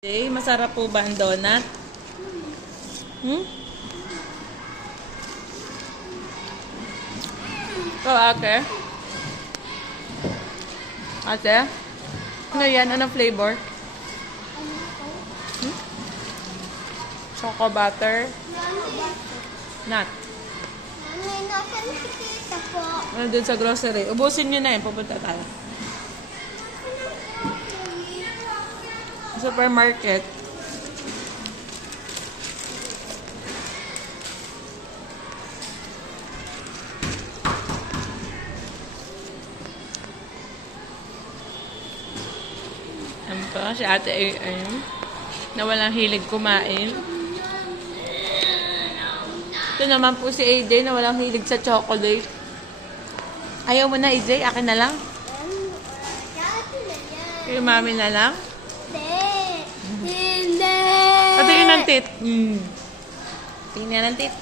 Okay, masarap po ba ang donut? Ikaw, ate? Ate? Ano yan? Anong flavor? Choco butter? Nut. May nasan si tita po. Ano dun sa grocery? Ubusin nyo na yun. Pupunta tayo. Supermarket. Ano pa? Si Ate AM na walang hilig kumain. Ito naman po si AJ na walang hilig sa chocolate. Ayaw mo na, AJ? Akin na lang? Kay mami na lang? Hindi. Patingin ng tit. Tingnan ng tit.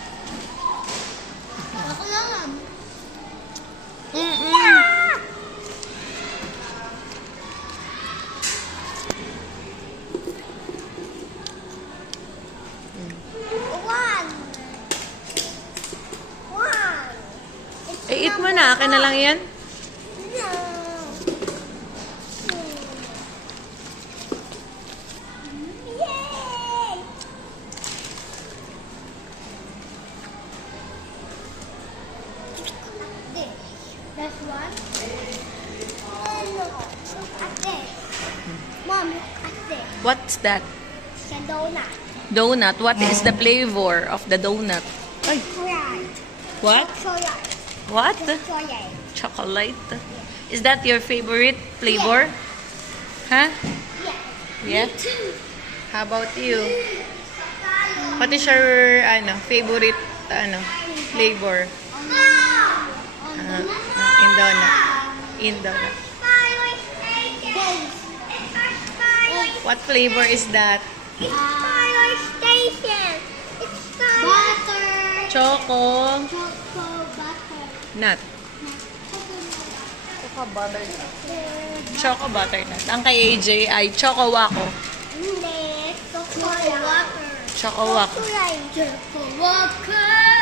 Ako lang. One. Eh, eat mo na. Akin na lang yan. No. Yay! This. That's one. No. Look at this. Mom, look at this. What's that? It's a donut. Donut. What is the flavor of the donut? Ay, Chocolate. what? Chocolate. What? Chocolate. Chocolate. Is that your favorite flavor? Huh? Yeah. Yeah. How about you? What is your favorite flavor? In donut. In donut. What flavor is that? It's fire station. It's butter. Choco Choco butter. nut. Choco butternut. Ang kay AJ ay Choco Waco. Hindi. Choco water. Choco Waco. Choco water.